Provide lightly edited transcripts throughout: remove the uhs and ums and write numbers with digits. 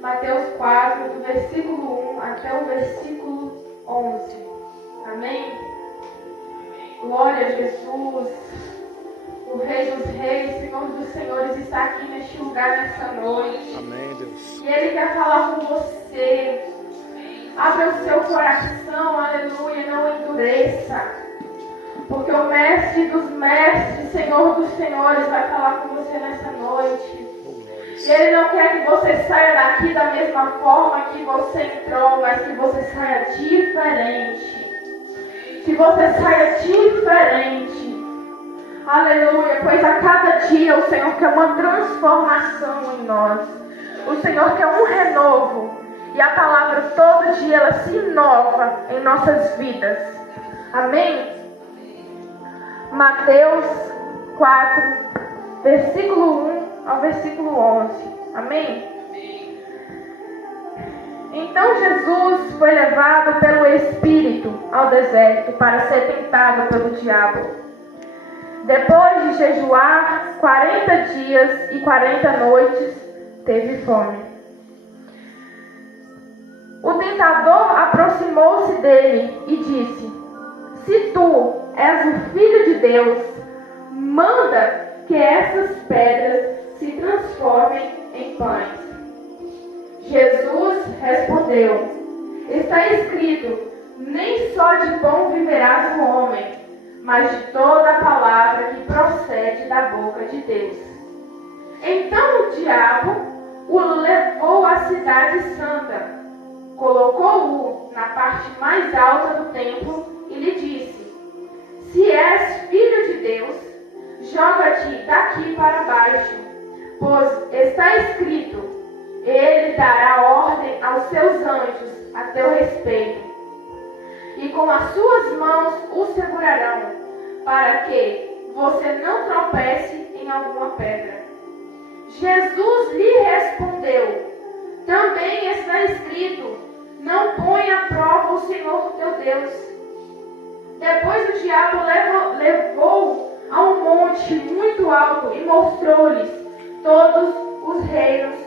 Mateus 4, do versículo 1 até o versículo 11. Amém? Glória a Jesus. O Rei dos Reis, Senhor dos Senhores, está aqui neste lugar nessa noite. Amém, Deus. E Ele quer falar com você. Abra o seu coração, aleluia, não endureça. Porque o Mestre dos Mestres, Senhor dos Senhores, vai falar com você nessa noite. E Ele não quer que você saia daqui da mesma forma que você entrou, mas que você saia diferente. Que você saia diferente. Aleluia, pois a cada dia o Senhor quer uma transformação em nós. O Senhor quer um renovo. E a palavra todo dia ela se inova em nossas vidas. Amém? Mateus 4, versículo 1 ao versículo 11. Amém? Então Jesus foi levado pelo Espírito ao deserto para ser tentado pelo diabo. Depois de jejuar 40 dias e 40 noites, teve fome. O tentador aproximou-se dele e disse: Se tu és o Filho de Deus, manda que essas pedras se transformem em pães. Jesus respondeu: Está escrito, nem só de pão viverás o homem, mas de toda a palavra que procede da boca de Deus. Então o diabo o levou à cidade santa, colocou-o na parte mais alta do templo e lhe disse: Se és filho de Deus, joga-te daqui para baixo, pois está escrito, Ele dará ordem aos seus anjos a teu respeito, e com as suas mãos o segurarão, para que você não tropece em alguma pedra. Jesus lhe respondeu: Também está escrito, não põe à prova o Senhor teu Deus. Depois o diabo levou a um monte muito alto e mostrou-lhes todos os reinos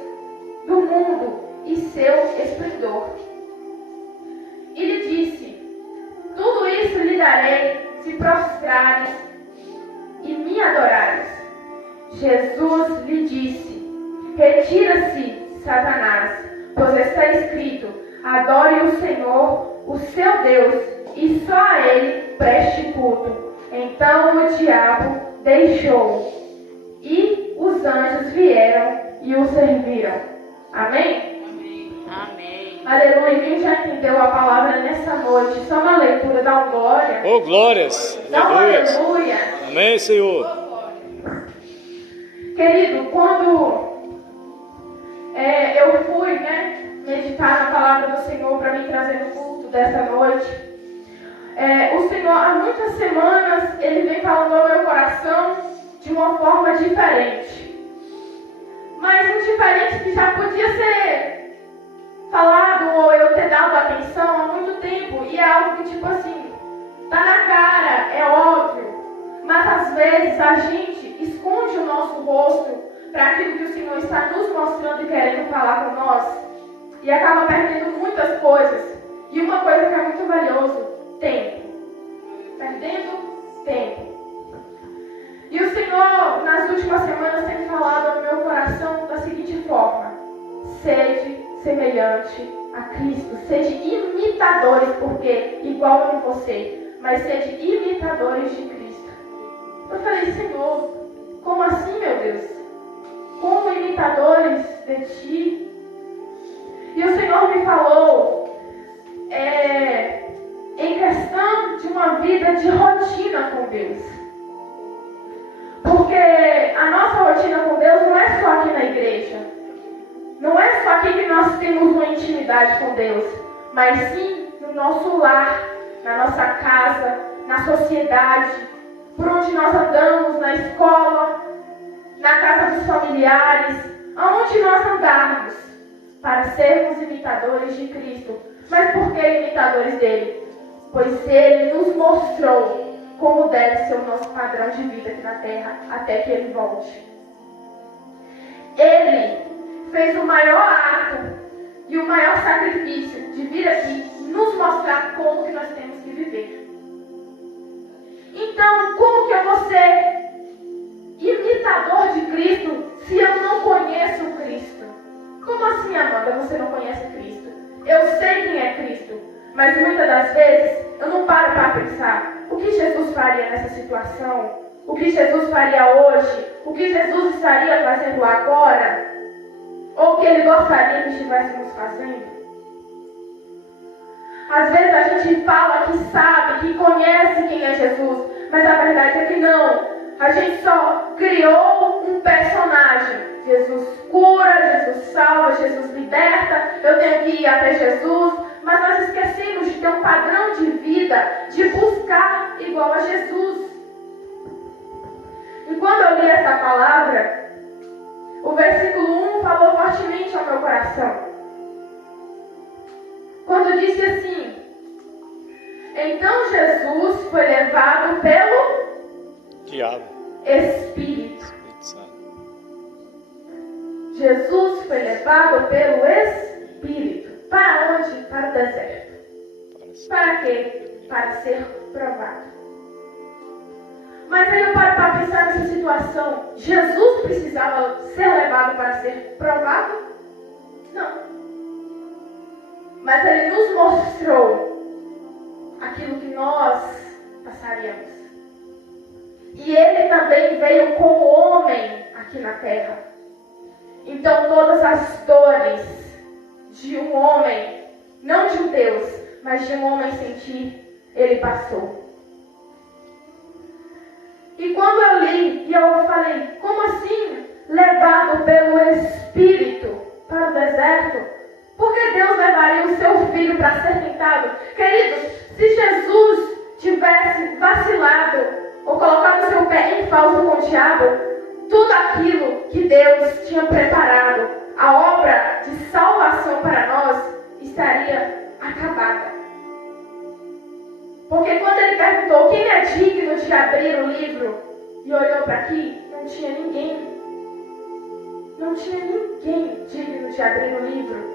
do mundo e seu esplendor. E lhe disse: Tudo isso lhe darei se prostrares e me adorares. Jesus lhe disse: Retira-se, Satanás, pois está escrito, adore o Senhor, o seu Deus, e só a Ele preste culto. Então o diabo deixou, e os anjos vieram e o serviram. Amém? Amém. Aleluia. Quem já entendeu a palavra nessa noite? Só na leitura, dá um glória. Oh, glórias. Dá um Aleluia. aleluia. Amém, Senhor. Querido, quando eu fui meditar na palavra do Senhor para me trazer no culto dessa noite, o Senhor, há muitas semanas, Ele vem falando ao meu coração de uma forma diferente. Mas um diferente que já podia ser falado ou eu ter dado atenção há muito tempo. E é algo que, tipo assim, tá na cara, é óbvio. Mas às vezes a gente esconde o nosso rosto para aquilo que o Senhor está nos mostrando e querendo falar com nós. E acaba perdendo muitas coisas. E uma coisa que é muito valioso: tempo. Perdendo tempo. E o Senhor, nas últimas semanas, tem falado no meu coração da seguinte forma: sede semelhante a Cristo, sede imitadores, porque igual a você, mas sede imitadores de Cristo. Eu falei: Senhor, como assim, meu Deus? Como imitadores de Ti? E o Senhor me falou em questão de uma vida de rotina com Deus. Porque a nossa rotina com Deus não é só aqui na igreja. Não é só aqui que nós temos uma intimidade com Deus. Mas sim no nosso lar, na nossa casa, na sociedade, por onde nós andamos, na escola, na casa dos familiares, aonde nós andarmos, para sermos imitadores de Cristo. Mas por que imitadores dele? Pois ele nos mostrou como deve ser o nosso padrão de vida aqui na terra, até que Ele volte. Ele fez o maior ato e o maior sacrifício de vir aqui nos mostrar como que nós temos que viver. Então, como que eu vou ser imitador de Cristo se eu não conheço Cristo? Como assim, Amanda, você não conhece Cristo? Eu sei quem é Cristo, mas muitas das vezes eu não paro para pensar o que Jesus faria nessa situação, o que Jesus faria hoje, o que Jesus estaria fazendo agora, ou o que Ele gostaria que estivéssemos fazendo. Às vezes a gente fala que sabe, que conhece quem é Jesus, mas a verdade é que não. A gente só criou um personagem. Jesus cura, Jesus salva, Jesus liberta, eu tenho que ir até Jesus, mas nós esquecemos de ter um padrão de vida, de buscar igual a Jesus. E quando eu li essa palavra, o versículo 1 falou fortemente ao meu coração. Quando disse assim: então Jesus foi levado pelo Diabo. Espírito. Jesus foi levado pelo Espírito. Para onde? Para o deserto. Para quê? Para ser provado. Mas aí eu paro para pensar nessa situação. Jesus precisava ser levado para ser provado? Não. Mas Ele nos mostrou aquilo que nós passaríamos. E Ele também veio como homem aqui na terra. Então todas as dores de um homem, não de um Deus, mas de um homem sentir, Ele passou. E quando eu li, e eu falei, como assim? Levado pelo Espírito para o deserto? Por que Deus levaria o seu filho para ser tentado? Queridos, se Jesus tivesse vacilado ou colocado seu pé em falso com o diabo, tudo aquilo que Deus tinha preparado, a obra de salvação para nós, estaria acabada. Porque quando ele perguntou quem é digno de abrir o livro, e olhou para aqui, não tinha ninguém. Não tinha ninguém digno de abrir o livro.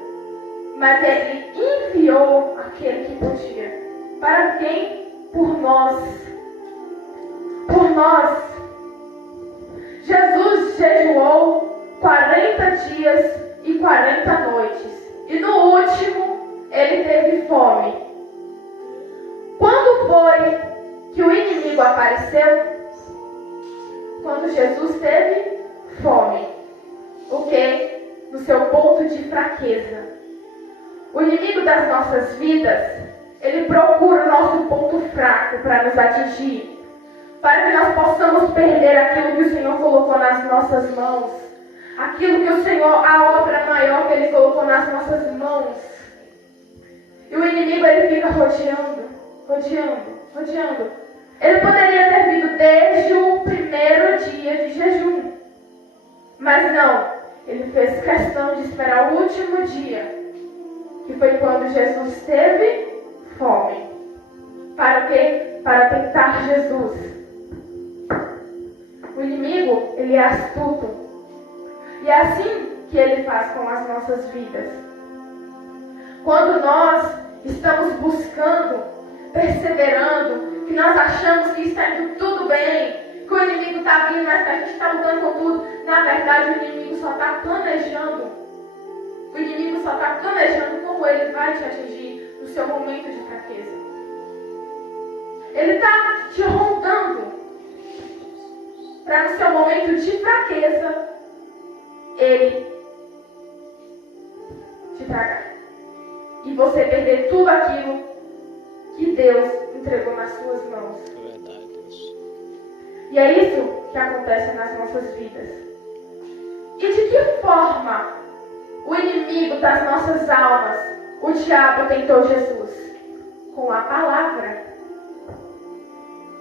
Mas Ele enviou aquele que podia. Para quem? Por nós. Por nós. Jesus jejuou 40 dias e 40 noites. E no último, Ele teve fome. Quando foi que o inimigo apareceu? Quando Jesus teve fome. O quê? No seu ponto de fraqueza. O inimigo das nossas vidas, ele procura o nosso ponto fraco para nos atingir, para que nós possamos perder aquilo que o Senhor colocou nas nossas mãos, aquilo que o Senhor, a obra maior que Ele colocou nas nossas mãos. E o inimigo, ele fica rodeando. Ele poderia ter vindo desde o primeiro dia de jejum, mas não, ele fez questão de esperar o último dia, que foi quando Jesus teve fome. Para o quê? Para tentar Jesus. O inimigo, ele é astuto. E é assim que ele faz com as nossas vidas. Quando nós estamos buscando, perseverando, que nós achamos que está indo tudo bem, que o inimigo está vindo, mas que a gente está lutando com tudo, na verdade o inimigo só está planejando. O inimigo só está planejando como ele vai te atingir no seu momento de fraqueza. Ele está te rondando para no seu momento de fraqueza, ele te tragar. E você perder tudo aquilo que Deus entregou nas suas mãos. É verdade, Deus. E é isso que acontece nas nossas vidas. E de que forma o inimigo das nossas almas, o diabo, tentou Jesus? Com a palavra.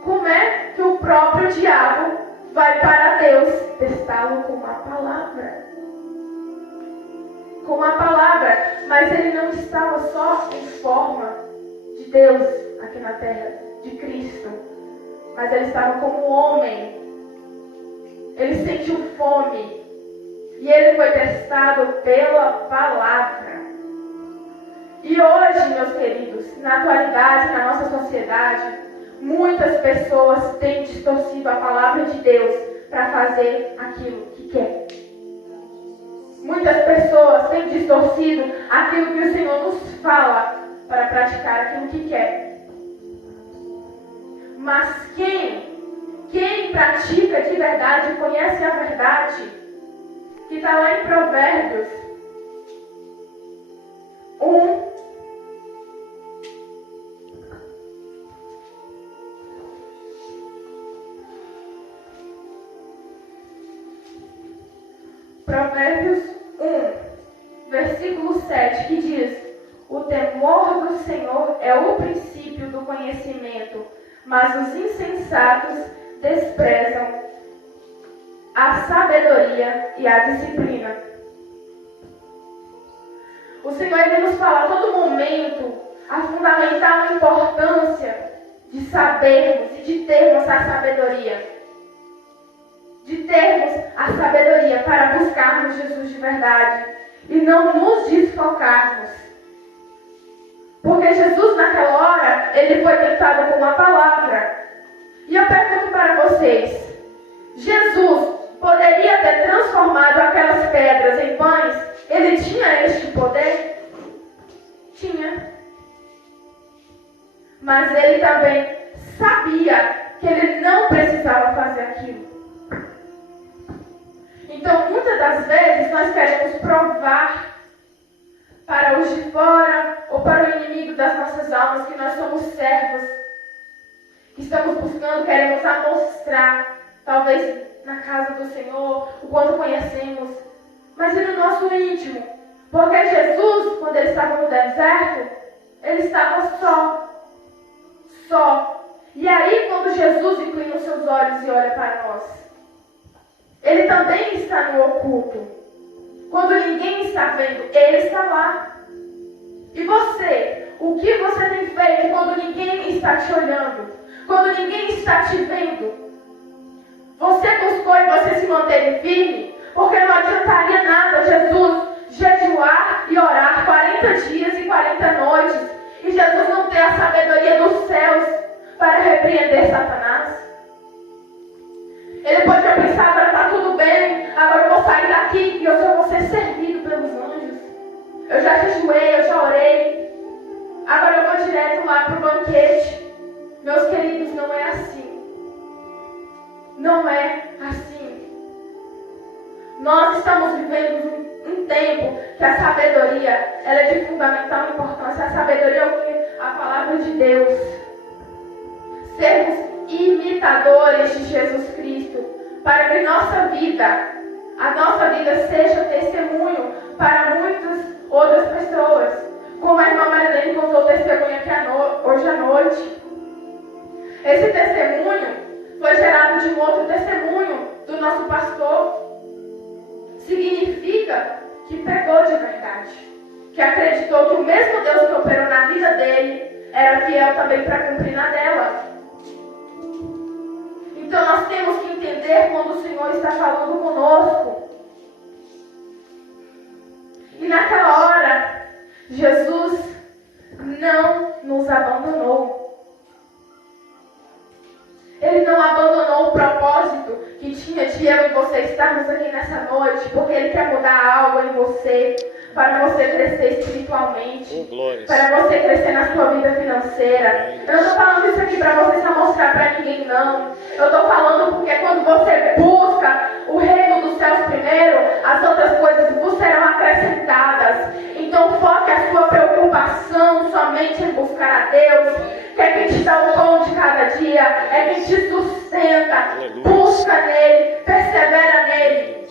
Como é que o próprio diabo vai para Deus testá-lo com a palavra? Com a palavra. Mas ele não estava só em forma de Deus aqui na terra, de Cristo. Mas ele estava como homem. Ele sentiu fome. E ele foi testado pela palavra. E hoje, meus queridos, na atualidade, na nossa sociedade, muitas pessoas têm distorcido a palavra de Deus para fazer aquilo que quer. Muitas pessoas têm distorcido aquilo que o Senhor nos fala para praticar aquilo que quer. Mas quem pratica de verdade, conhece a verdade, que está lá em Provérbios 1, Provérbios 1, versículo 7, que diz: o temor do Senhor é o princípio do conhecimento, mas os insensatos desprezam a sabedoria e a disciplina. O Senhor ele nos fala a todo momento a fundamental importância de sabermos e de termos a sabedoria. De termos a sabedoria para buscarmos Jesus de verdade e não nos desfocarmos. Porque Jesus naquela hora, ele foi tentado com uma palavra. E eu pergunto para vocês, Jesus poderia ter transformado aquelas pedras em pães? Ele tinha este poder? Tinha. Mas ele também sabia que ele não precisava fazer aquilo. Então, muitas das vezes, nós queremos provar para os de fora ou para o inimigo das nossas almas que nós somos servos, que estamos buscando, queremos amostrar, talvez na casa do Senhor, o quanto conhecemos, mas e no nosso íntimo? Porque Jesus, quando ele estava no deserto, ele estava só. E aí, quando Jesus inclina os seus olhos e olha para nós, ele também está no oculto. Quando ninguém está vendo, ele está lá. E você? O que você tem feito quando ninguém está te olhando? Quando ninguém está te vendo? Você buscou e você se manteve firme? Porque não adiantaria nada Jesus jejuar e orar 40 dias e 40 noites e Jesus não ter a sabedoria dos céus para repreender Satanás. Ele podia pensar, agora está tudo bem, agora eu vou sair daqui e eu só vou ser servido pelos anjos. Eu já jejuei, eu já orei, agora eu vou direto lá para o banquete. Meus queridos, não é assim. Não é assim. Nós estamos vivendo um tempo que a sabedoria ela é de fundamental importância. A sabedoria é o que? A palavra de Deus. Sermos imitadores de Jesus Cristo, para que a nossa vida seja testemunho para muitas outras pessoas. Como a irmã Marilene contou o testemunho aqui hoje à noite. Esse testemunho foi gerado de um outro testemunho do nosso pastor. Significa que pegou de verdade, que acreditou que o mesmo Deus que operou na vida dele era fiel também para cumprir na dela. Então nós temos que entender quando o Senhor está falando conosco. E naquela hora, Jesus não nos abandonou. Ele não abandonou o propósito que tinha de eu e você estarmos aqui nessa noite, porque Ele quer mudar algo em você, para você crescer espiritualmente, para você crescer na sua vida financeira. Eu não estou falando isso aqui para você só mostrar para ninguém, não. Eu estou falando porque quando você busca o reino dos céus primeiro, as outras coisas vos serão acrescentadas. Então foque a sua preocupação somente em buscar a Deus, que é quem te dá o pão de cada dia, é quem te sustenta. Busca nele, persevera nele.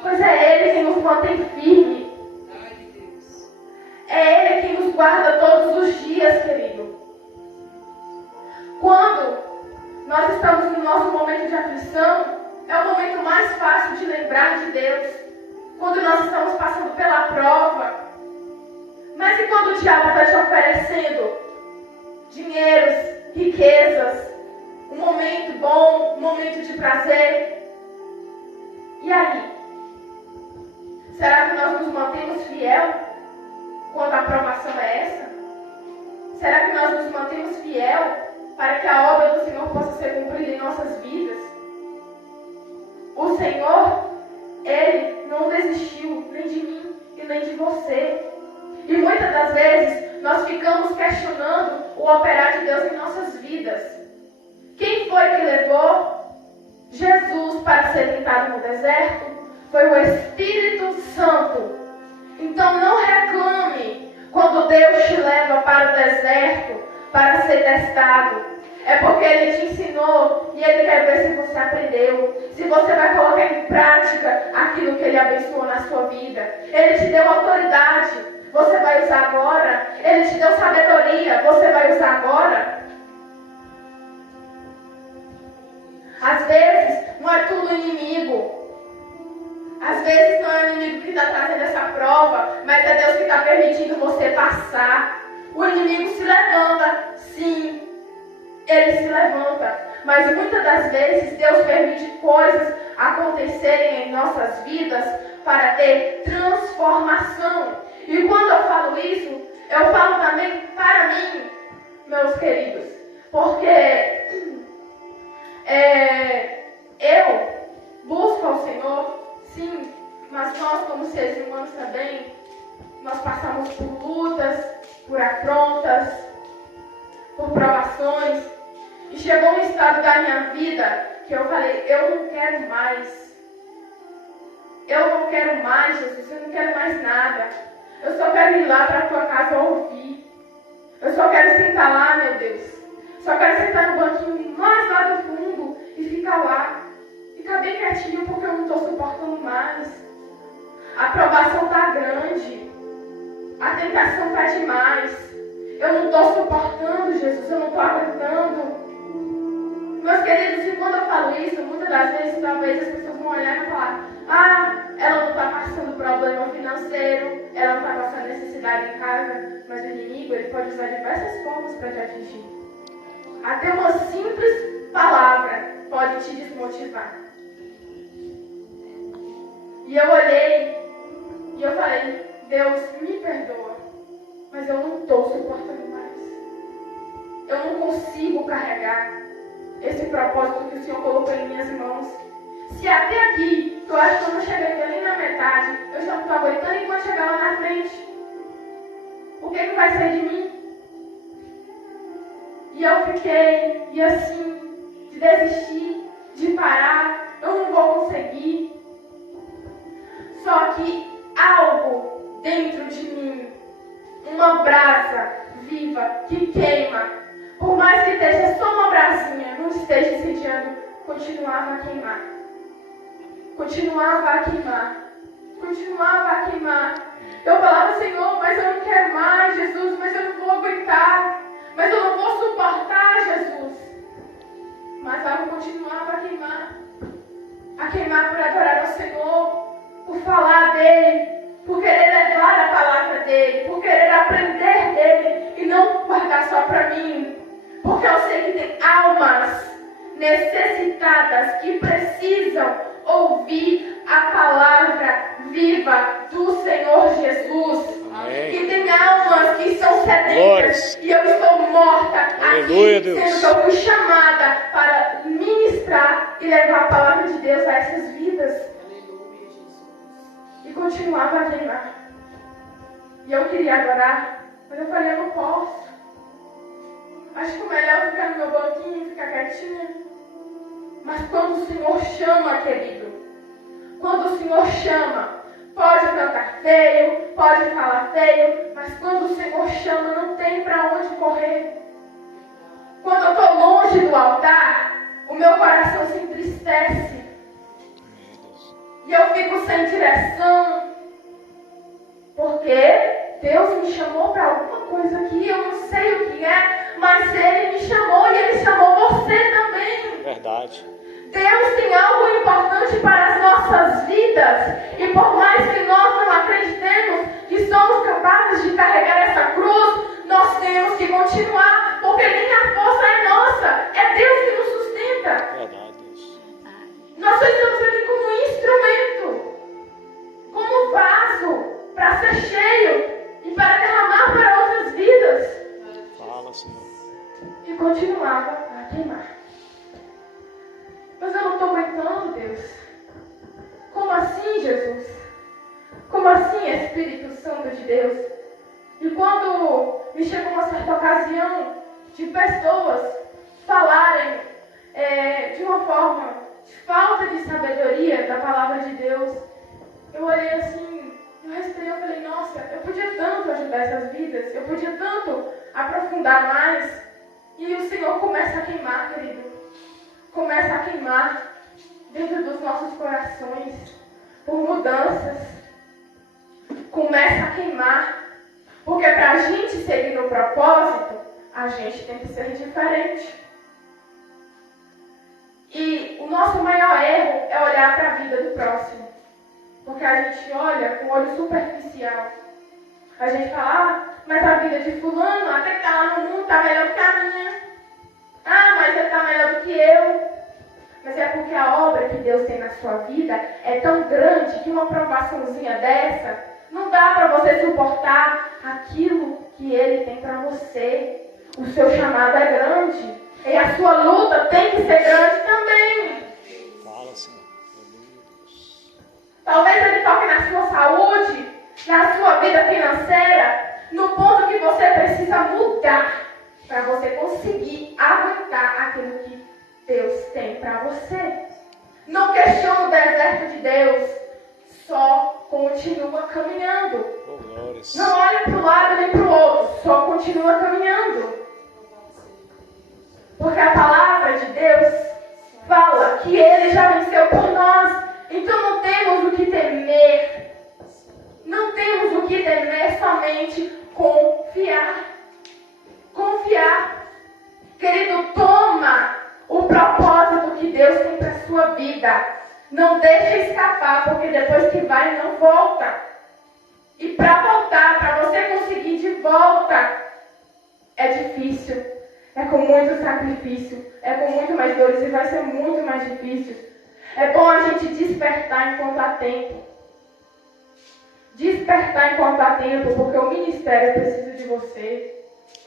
Pois é Ele quem nos mantém firme. É Ele quem nos guarda todos os dias, querido. Quando nós estamos no nosso momento de aflição, é o momento mais fácil de lembrar de Deus. Quando nós estamos passando pela prova. Mas e quando o diabo está te oferecendo dinheiros, riquezas, um momento bom, um momento de prazer? E aí? Será que nós nos mantemos fiel? quando a provação é essa? Será que nós nos mantemos fiel para que a obra do Senhor possa ser cumprida em nossas vidas? O Senhor, Ele não desistiu nem de mim e nem de você. E muitas das vezes nós ficamos questionando o operar de Deus em nossas vidas. Quem foi que levou Jesus para ser tentado no deserto? Foi o Espírito Santo. Então não reclame quando Deus te leva para o deserto para ser testado. É porque Ele te ensinou e Ele quer ver se você aprendeu, se você vai colocar em prática aquilo que Ele abençoou na sua vida. Ele te deu autoridade, você vai usar agora. Ele te deu sabedoria, você vai usar agora. Às vezes não é tudo inimigo. Às vezes não é o inimigo que está trazendo essa prova, mas é Deus que está permitindo você passar. O inimigo se levanta, sim. Ele se levanta, mas muitas das vezes Deus permite coisas acontecerem em nossas vidas para ter transformação. E quando eu falo isso, eu falo também para mim, meus queridos, porque eu busco ao Senhor, sim, mas nós como seres humanos também, nós passamos por lutas, por afrontas, por provações. E chegou um estado da minha vida que eu falei, eu não quero mais. Eu não quero mais, Jesus, eu não quero mais nada. Eu só quero ir lá para a tua casa ouvir. Eu só quero sentar lá, meu Deus. Só quero sentar no banquinho mais lá do fundo e ficar lá. Ficar bem quietinho porque eu não estou suportando mais. A provação está grande. A tentação está demais. Eu não estou suportando, Jesus, eu não estou aguentando. Meus queridos, e quando eu falo isso, muitas das vezes, talvez as pessoas vão olhar e falar, ela não está passando problema financeiro, ela não está passando necessidade em casa, mas o inimigo, ele pode usar diversas formas para te atingir. Até uma simples palavra pode te desmotivar. E eu olhei, e eu falei, Deus, me perdoa, mas eu não estou suportando mais. Eu não consigo carregar esse propósito que o Senhor colocou em minhas mãos. Se até aqui, eu acho que eu não cheguei ali na metade, eu já não estou aguentando enquanto chegar lá na frente. O que vai ser de mim? E eu fiquei, e assim, de desistir, de parar, eu não vou conseguir. Só que algo dentro de mim, uma brasa viva que queima, por mais que esteja só uma brasinha, não esteja incendiando, continuava a queimar. Continuava a queimar. Continuava a queimar. Eu falava, Senhor, mas eu não quero mais, Jesus, mas eu não vou aguentar. Mas eu não vou suportar, Jesus. Mas algo continuava a queimar. A queimar por adorar ao Senhor, por falar dEle, por querer levar a palavra dEle, por querer aprender dEle e não guardar só para mim. Porque eu sei que tem almas necessitadas que precisam ouvir a palavra viva do Senhor Jesus. Amém. Que tem almas que são sedentas. Glórias. E eu estou morta. Aleluia, aqui, Deus. sendo que eu fui chamada para ministrar e levar a palavra de Deus a essas vidas. E continuava a queimar. E eu queria adorar, mas eu falei, eu não posso. Acho que o melhor é ficar no meu banquinho, ficar quietinha. Mas quando o Senhor chama, querido, quando o Senhor chama, pode cantar feio, pode falar feio, mas quando o Senhor chama, não tem para onde correr. Quando eu estou longe do altar, o meu coração se entristece. E eu fico sem direção. Porque Deus me chamou para alguma coisa que eu não sei o que é, mas Ele me chamou e Ele chamou você também. Verdade. Deus tem algo importante para as nossas vidas. E por mais que nós não acreditemos que somos capazes de carregar essa cruz, nós temos que continuar, porque nem a força é nossa, é Deus que nos sustenta. Verdade, Deus. Nós só estamos aqui como instrumento, como vaso, para ser cheio e para continuava a queimar. Mas eu não estou aguentando, Deus. Como assim, Jesus? Como assim, Espírito Santo de Deus? E quando me chegou uma certa ocasião de pessoas falarem de uma forma de falta de sabedoria da palavra de Deus, eu olhei assim, eu respirei, eu falei, nossa, eu podia tanto ajudar essas vidas, eu podia tanto aprofundar mais. E o Senhor começa a queimar, querido. Começa a queimar dentro dos nossos corações por mudanças. Começa a queimar. Porque para a gente seguir no propósito, a gente tem que ser diferente. E o nosso maior erro é olhar para a vida do próximo. Porque a gente olha com olho superficial. A gente fala, mas a vida de fulano, até que está lá no mundo, está melhor do que a minha. Mas ele está melhor do que eu. Mas é porque a obra que Deus tem na sua vida é tão grande que uma provaçãozinha dessa não dá para você suportar aquilo que Ele tem para você. O seu chamado é grande. E a sua luta tem que ser grande também. Fala, Senhor. Talvez Ele toque na sua saúde, na sua vida financeira, no ponto que você precisa mudar para você conseguir aguentar aquilo que Deus tem para você. Não questiona o deserto de Deus, só continua caminhando. Não olha para o lado nem para o outro, só continua caminhando. Porque a palavra de Deus fala que Ele já venceu por nós. Então não temos o que temer. Não temos o que temer, somente confiar. Confiar. Querido, toma o propósito que Deus tem para a sua vida. Não deixa escapar, porque depois que vai, não volta. E para voltar, para você conseguir de volta, é difícil. É com muito sacrifício. É com muito mais dores e vai ser muito mais difícil. É bom a gente despertar enquanto há tempo. Despertar enquanto há tempo, porque o ministério precisa de você.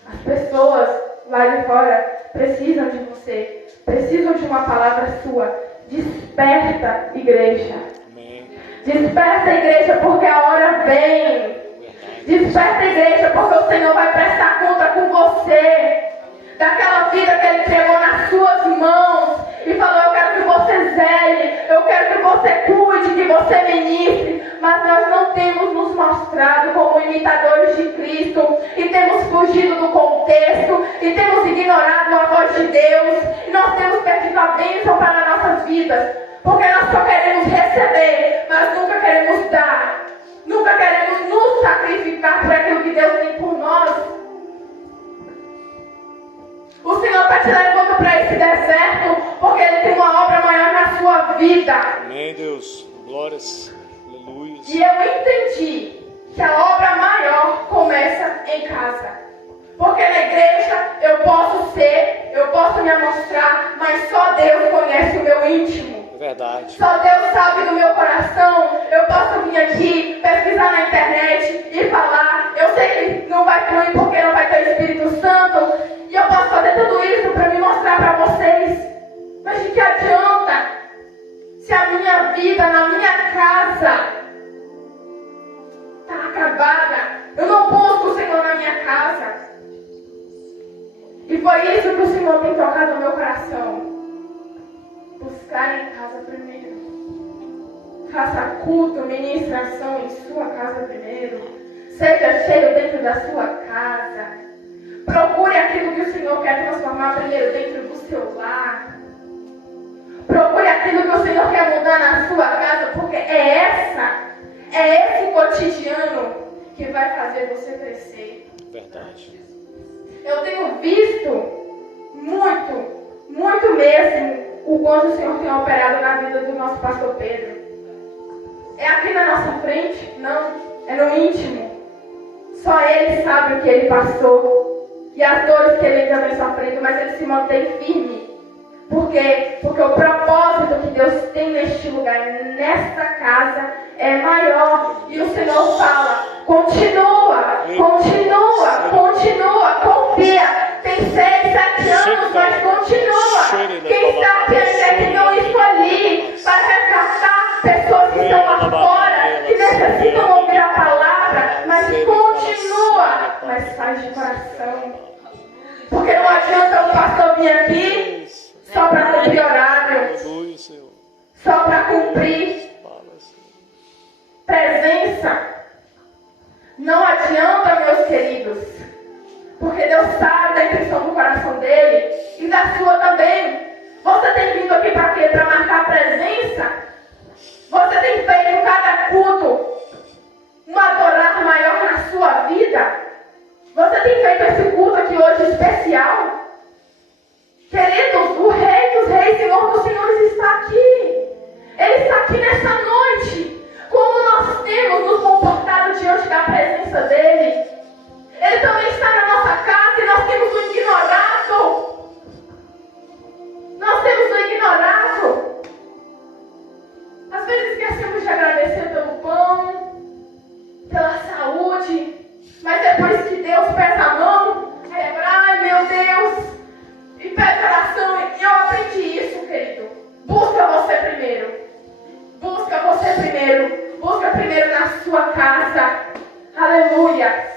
As pessoas lá de fora precisam de você. Precisam de uma palavra sua. Desperta, igreja. Amém. Desperta, igreja, porque a hora vem. Desperta, igreja, porque o Senhor vai prestar conta com você. Daquela vida que Ele entregou nas suas mãos. E falou, eu quero que você zele. Eu quero que você cuide, que você ministre. Mas nós não temos nos mostrado como imitadores de Cristo. E temos fugido do contexto. E temos ignorado a voz de Deus. E nós temos perdido a bênção para nossas vidas. Porque nós só queremos receber, mas nunca queremos dar. Nunca queremos nos sacrificar por aquilo que Deus tem por nós. O Senhor está te levando para esse deserto, porque Ele tem uma obra maior na sua vida. Amém, Deus. Glórias. Aleluia. E eu entendi que a obra maior começa em casa. Porque na igreja eu posso me amostrar, mas só Deus conhece o meu íntimo. É verdade. Só Deus sabe do meu coração. Eu posso vir aqui, pesquisar na internet e falar. Eu sei que não vai fluir porque não vai ter o Espírito Santo. E eu posso fazer tudo isso para me mostrar para vocês. Mas de que adianta? Se a minha vida na minha casa está acabada. Eu não busco o Senhor na minha casa. E foi isso que o Senhor tem tocado no meu coração. Buscar em casa primeiro. Faça culto, ministração em sua casa primeiro. Seja cheio dentro da sua casa. Procure aquilo que o Senhor quer transformar primeiro dentro do seu lar. Procure aquilo que o Senhor quer mudar na sua casa, porque é esse cotidiano que vai fazer você crescer. Verdade. Eu tenho visto muito mesmo o quanto o Senhor tem operado na vida do nosso pastor Pedro. É aqui na nossa frente? Não, é no íntimo. Só Ele sabe o que Ele passou. E as dores que Ele ainda vem sofrendo, mas Ele se mantém firme. Por quê? Porque o propósito que Deus tem neste lugar, nesta casa, é maior. E o Senhor fala, continua, confia. Tem 6, 7 anos vim aqui só para cumprir horário, Aleluia, Senhor. só para cumprir Fala, Senhor. presença. Não adianta, meus queridos, porque Deus sabe da intenção do coração dele e da sua também. Você tem vindo aqui para quê? Para marcar presença? Você tem feito cada culto um adorado maior na sua vida? Você tem feito esse culto aqui hoje especial? Queridos, o Rei dos Reis, Senhor dos Senhores está aqui. Ele está aqui nessa noite. Como nós temos nos comportado diante da presença dele. Ele também está na nossa casa e nós temos o ignorado. Nós temos o ignorado. Às vezes esquecemos de agradecer pelo pão, pela saúde, mas depois que Deus pesa a mão, ai meu Deus, e pede oração, e eu aprendi isso, querido. Busca você primeiro. Busca você primeiro. Busca primeiro na sua casa. Aleluia.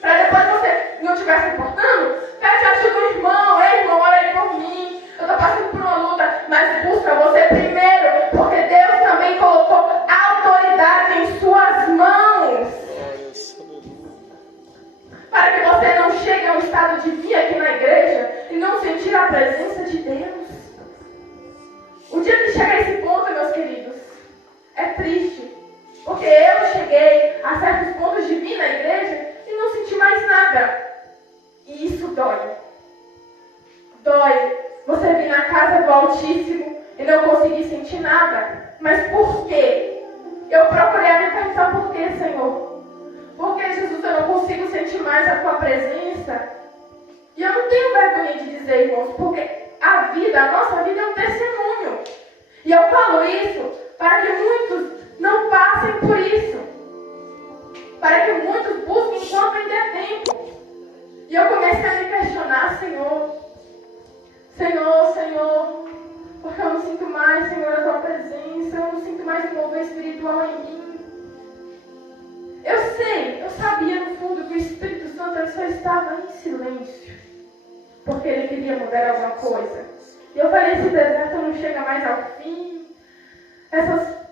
Para depois você não estiver se importando, pede ajuda do irmão. Ei, irmão, ora aí por mim. Eu estou passando por uma luta. Mas busca você primeiro. Porque Deus também colocou autoridade em suas mãos. Para que você não chegue a um estado de vir aqui na igreja e não sentir a presença de Deus. O dia que chegar a esse ponto, meus queridos, é triste. Porque eu cheguei a certos pontos de vir na igreja e não senti mais nada. E isso dói. Dói. Você vir na casa do Altíssimo e não conseguir sentir nada. Mas por quê? Eu procurei me perguntar por quê, Senhor? Porque, Jesus, eu não consigo sentir mais a Tua presença. E eu não tenho vergonha de dizer, irmãos, porque a nossa vida é um testemunho. E eu falo isso para que muitos não passem por isso. Para que muitos busquem enquanto ainda é tempo. E eu comecei a me questionar, Senhor, porque eu não sinto mais, Senhor, a Tua presença, eu não sinto mais o mover espiritual em mim. Eu sabia no fundo que o Espírito Santo só estava em silêncio, porque ele queria mudar alguma coisa. E eu falei, esse deserto não chega mais ao fim,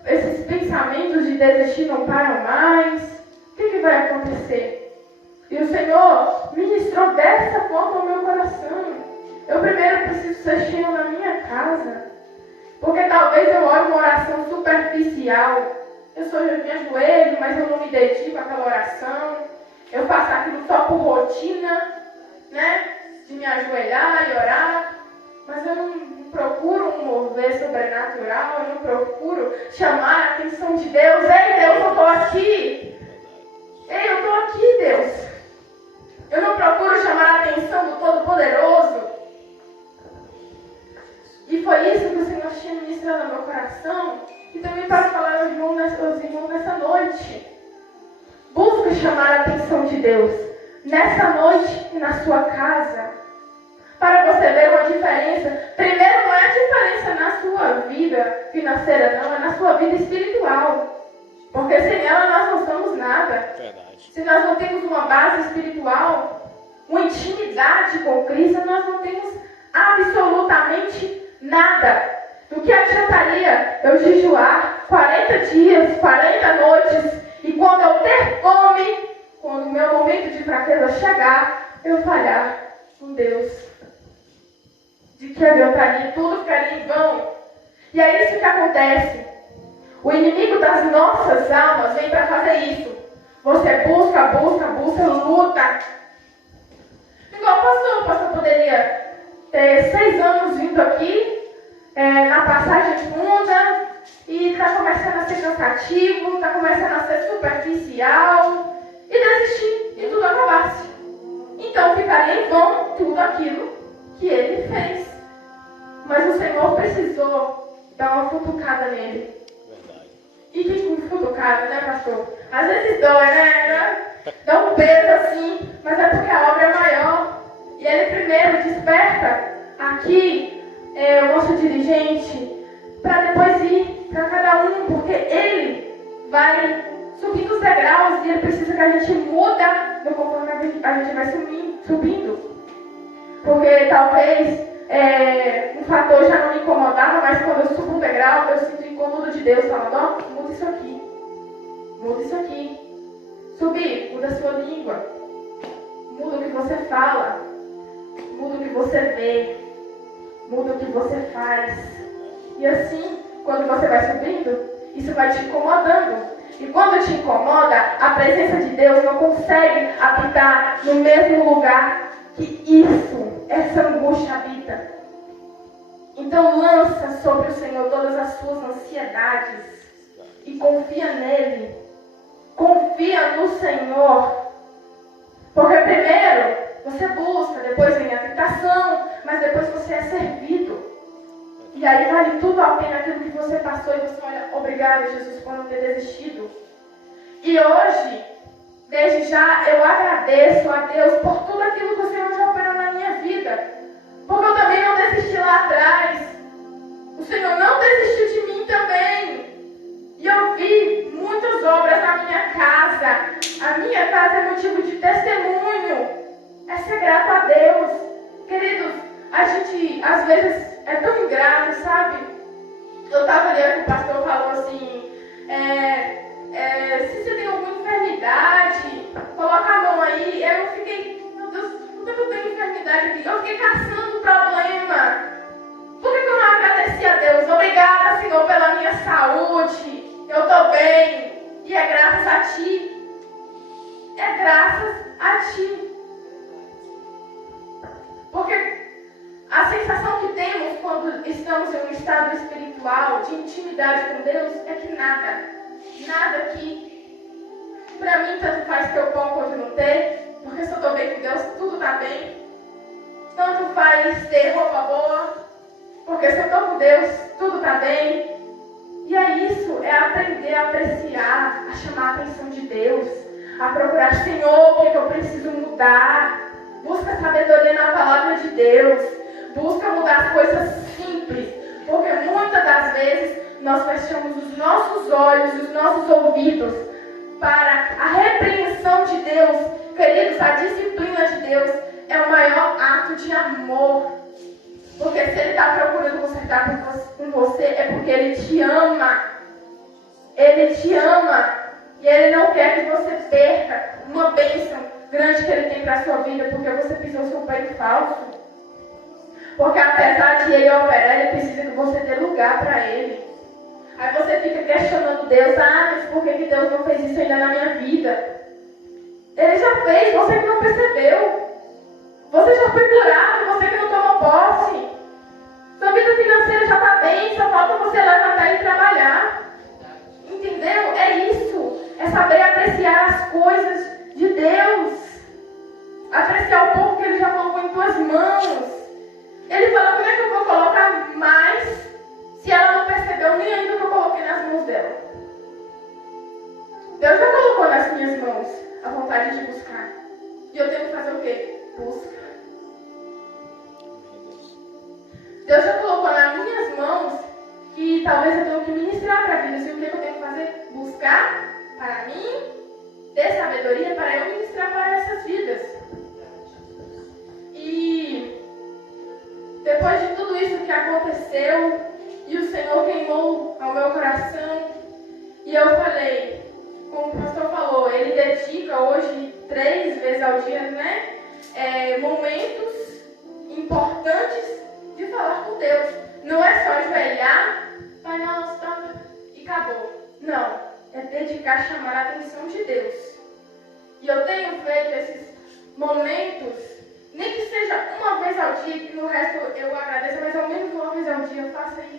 esses pensamentos de desistir não param mais, o que vai acontecer? E o Senhor ministrou dessa forma ao meu coração. Eu primeiro preciso ser cheio na minha casa, porque talvez eu ore uma oração superficial. Eu me ajoelho, mas eu não me dedico àquela oração. Eu faço aquilo só por rotina, né? De me ajoelhar e orar. Mas eu não procuro um mover sobrenatural. Eu não procuro chamar a atenção de Deus. Ei, Deus, eu estou aqui. Ei, eu estou aqui, Deus. Eu não procuro chamar a atenção do Todo-Poderoso. E foi isso que o Senhor tinha ministrado no meu coração. E também para falar aos irmãos nessa noite. Busca chamar a atenção de Deus nessa noite e na sua casa. Para você ver uma diferença. Primeiro, não é a diferença na sua vida financeira, não. É na sua vida espiritual. Porque sem ela nós não somos nada. Verdade. Se nós não temos uma base espiritual, uma intimidade com Cristo, nós não temos absolutamente nada. Do que adiantaria eu jejuar 40 dias, 40 noites, e quando eu ter fome, quando o meu momento de fraqueza chegar, eu falhar com Deus? De que adiantaria? Tudo ficaria em vão. E é isso que acontece. O inimigo das nossas almas vem para fazer isso. Você busca, luta. Igual o pastor poderia ter 6 anos vindo aqui, na passagem funda, e está começando a ser cansativo, está começando a ser superficial, e desistir e tudo acabasse. Então ficaria em vão tudo aquilo que ele fez. Mas o Senhor precisou dar uma futucada nele. Verdade. E que futucada, né, pastor? Às vezes dói, né? Dá um peso assim, mas é porque a obra é maior. E ele primeiro desperta aqui o nosso dirigente, para depois ir para cada um, porque ele vai subindo os degraus e ele precisa que a gente muda conforme a gente vai subindo. Porque talvez um fator já não me incomodava, mas quando eu subo um degrau, eu sinto o incômodo de Deus falando, ó, muda isso aqui. Muda isso aqui. Subir, muda a sua língua. Muda o que você fala. Muda o que você vê. Muda o que você faz. E assim, quando você vai subindo, isso vai te incomodando. E quando te incomoda, a presença de Deus não consegue habitar no mesmo lugar que essa angústia habita. Então lança sobre o Senhor todas as suas ansiedades e confia nele. Confia no Senhor. Porque primeiro você busca, depois vem a tentação, mas depois você é servido. E aí vale tudo a pena aquilo que você passou e você olha, obrigada, Jesus, por não ter desistido. E hoje, desde já, eu agradeço a Deus por tudo aquilo que o Senhor já operou na minha vida. Porque eu também não desisti lá atrás. O Senhor não desistiu de mim também. E eu vi muitas obras na minha casa. A minha casa é motivo de testemunho. É ser grato a Deus. Queridos, a gente às vezes é tão ingrato, sabe? Eu estava olhando que o pastor falou assim, se você tem alguma enfermidade, coloca a mão aí. Eu fiquei, meu Deus, por que eu tenho enfermidade aqui? Eu fiquei caçando o problema. Por que eu não agradeci a Deus? Obrigada, Senhor, pela minha saúde. Eu estou bem. E é graças a Ti. É graças a Ti. Porque a sensação que temos quando estamos em um estado espiritual, de intimidade com Deus, é que nada aqui, pra mim, tanto faz ter o pão quanto não ter, porque se eu estou bem com Deus, tudo está bem. Tanto faz ter roupa boa, porque se eu estou com Deus, tudo está bem. E é isso, é aprender a apreciar, a chamar a atenção de Deus, a procurar, Senhor, o que eu preciso mudar. Busca sabedoria na palavra de Deus. Busca mudar as coisas simples. Porque muitas das vezes nós fechamos os nossos olhos, os nossos ouvidos para a repreensão de Deus. Queridos, a disciplina de Deus é o maior ato de amor. Porque se Ele está procurando consertar com você, é porque Ele te ama. Ele te ama. E Ele não quer que você perca uma bênção grande que Ele tem para a sua vida, porque você pisou seu pé em falso. Porque apesar de Ele operar, Ele precisa que você dê lugar para Ele. Aí você fica questionando Deus, mas por que Deus não fez isso ainda na minha vida? Ele já fez, você que não percebeu. Você já foi curado, você que não tomou posse. Sua vida financeira já está bem, só falta você levantar e trabalhar. Entendeu? É isso. É saber apreciar as coisas de Deus. Apreciar o pouco que Ele já colocou em tuas mãos. Ele fala, como é que eu vou colocar mais se ela não percebeu nem ainda o que eu coloquei nas mãos dela? Deus já colocou nas minhas mãos a vontade de buscar. E eu tenho que fazer o quê? Busca. Deus já colocou nas minhas mãos que talvez eu tenha que ministrar para a vida. E o que eu tenho que fazer? Buscar para mim, ter sabedoria para eu ministrar para essas vidas. E depois de tudo isso que aconteceu, e o Senhor queimou ao meu coração, e eu falei, como o pastor falou, ele dedica hoje 3 vezes ao dia, né? Momentos importantes de falar com Deus. Não é só ajoelhar, Pai nosso, e acabou. Não, é dedicar, chamar a atenção de Deus. E eu tenho feito esses momentos, nem que seja uma vez ao dia, que no resto eu agradeço, mas ao menos uma vez ao dia eu faça isso.